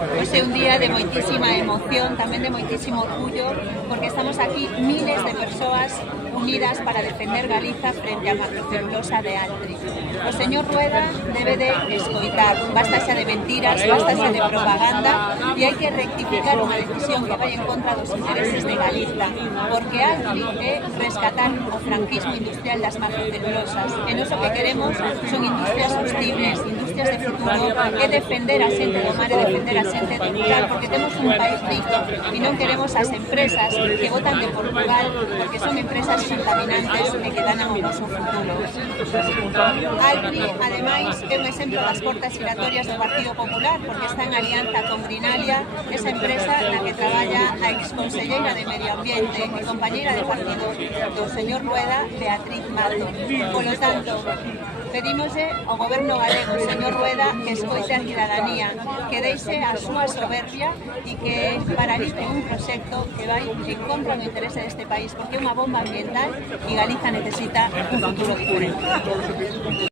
Hoxe é un día de moitísima emoción, tamén de moitísimo orgullo, porque estamos aquí miles de persoas unidas para defender Galiza frente á macrocelulosa de Altri. O señor Rueda debe de escoitar, basta xa de mentiras, basta xa de propaganda e hai que rectificar unha decisión que vai en contra dos intereses de Galiza, porque Altri é rescatar o franquismo industrial das macrocelulosas e nós o que queremos son industrias sostibles, industrias de futuro e defender a xente do mar e defender a xente do rural, porque temos un país rico e non queremos as empresas que botan de Portugal porque son empresas contaminantes e que danan o noso futuro. Altri, ademais, é un exemplo das portas giratorias do Partido Popular porque está en alianza con Grinalia, esa empresa na que traballa a exconselleira de Medio Ambiente e compañeira de partido do señor Rueda, Beatriz Mato. Polo tanto, pedimoslle ao goberno galego, señor Rueda, que escoite a cidadanía, que deixe a súa soberbia e que paralice un proxecto que vai en contra do interese deste país, porque é unha bomba ambiental e Galiza necesita un futuro diferente.